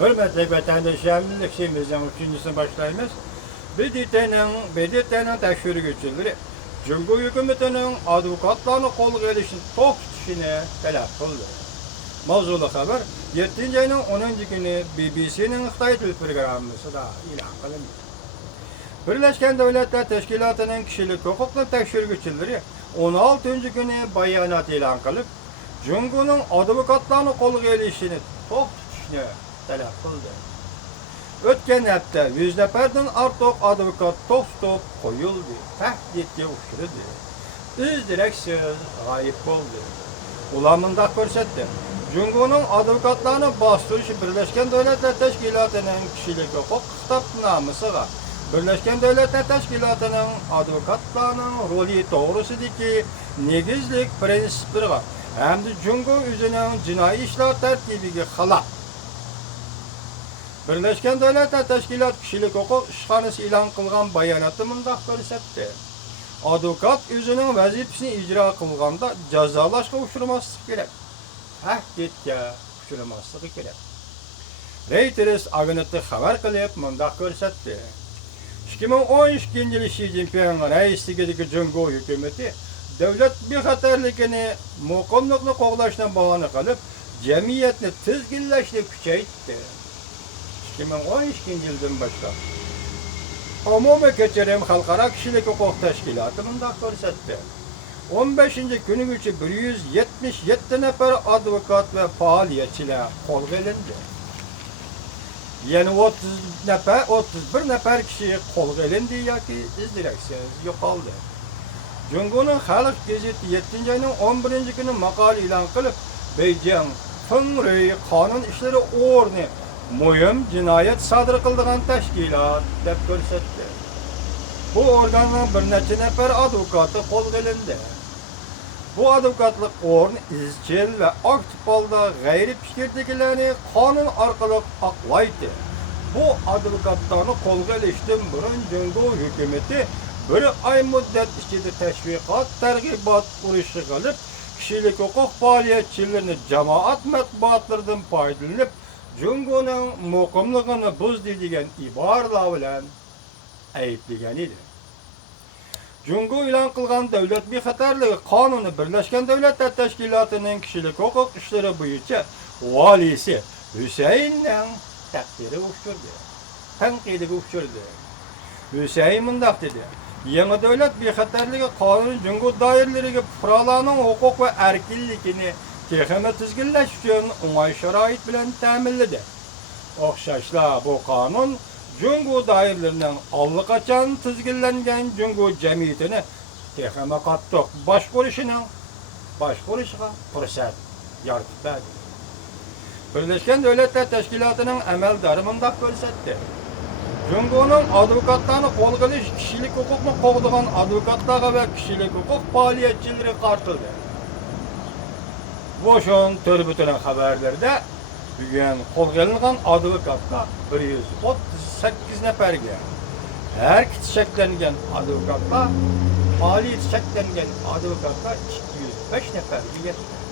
Hürmetli vatandaşlarımız ekşimizden üçüncüsü başlayımız. BDT'nin teşviri güçleri Cumhur hükümetinin advokatlarını kol gelişini tok tutuşunu talep kıldı. Mavzulu haber 7. ayının 10. günü BBC'nin Xitay Dil programısı da ilan kılındı. Birleşken Devletler Teşkilatı'nın kişilik hukuklu tekşir güçleri 16. günü bayanat ilan kılıp Cumhur'un advokatlarını kol gelişini tok tutuşunu talep kıldı. Ötken hafta 100 neferden artık advokat tutup koyuldu, tehditke uçuruldu. İzdireksiz gayip oldu. Ulamında görsetti. Cumhur'un advokatlarını bastırışı Birleşken Devletler Teşkilatı'nın kişilik hukuk kitapnamısıga Birleşken Devletler Teşkilatı'nın advokatlarının rolü doğrusudaki negizlik prensipleri hem de Cumhur üzerine cinayi işler tertibiga xilaf. Birleşken Devletler Teşkilat kişilik hukuk işhanesi ilan kılgan bayanatı mındaq görsetdi. Advokat özünün vazifesini icra kılganda cezalaşka uçurmaslık gerek. Tehditke uçurmaslık gerek. Reuters agentlığı haber kılıp mındaq görsetdi. 2012 yılı Xi Jinping'in reisligideki Cumhur hükümeti devlet bexatarligini muqimlikni qo'llashdan bahona qilib, jamiyatni tizginlashni kuchaytirdi. 2012 yıldan başlap Umumiy Kechirim Xalqaro Kishilik Huquq Tashkiloti mundaq ko'rsatdi. 15. kunigacha 177 nafar advokat ve faoliyatchilar qo'lga olindi. Yani 31 nafar kishi qo'lga olindi yoki izdiroksiz yo'qoldi. Cumhur'un Xalq gazeti 7. ayının 11. günü maqola e'lon qilib, Beijing Fengrui qonun ishlari o'rni muhim jinoyat sodir qiladigan tashkilot deb ko'rsatdi. Bu organning bir necha nafar advokati qo'lga olindi. Bu advokatlik o'rni izchil va aktiv holda g'ayri fikrdagilarni qonun orqali oqlaydi. Bu advokatlarni qo'lga olishdan burun Cumhur hukumati bir ay muddat ichida tashviqot, targ'ibot urushi qilib, kishilik huquq faoliyatchilarini jamoat matbuotlaridan foydalanib Cumhur'un muqimligini buzdi degan iboralar bilan ayblagan edi. Cumhur e'lon qilgan davlat bexatarligi qonuni Birleşken Devletler Teşkilatı'nın kişilik huquq ishlari bo'yicha valisi Hüseyinning taqdiri uçurdu. Tanqidiga uçurdu. Hüseyin mundaq dedi. Yangi davlat bexatarligi qonuni Cumhur doiralariga fuqarolarning huquq va erkinligini texnik tizginlash uchun o'ng'ay sharoit bilan ta'minladi. O'xshashla bu qonun Cumhur doiralarining allaqachon tizginlangan Cumhur jamiyatini texnik qattiq boshqarishiga fursat yaratib berdi. Birleşken Devletler Teşkilatı'nın amaldori mundaq ko'rsatdi. Cumhur'un advokatlarını qo'lga olish kishilik huquqni qo'g'dagan advokatlarga va kishilik huquq faoliyatchilari qartildi. Bu şun törbütülen haberlerde bugün qo'lga olingan advokatlar 138 neferge. Her çeklengen advokatlar, faoliyat çeklengen advokatlar 205 neferge yetti.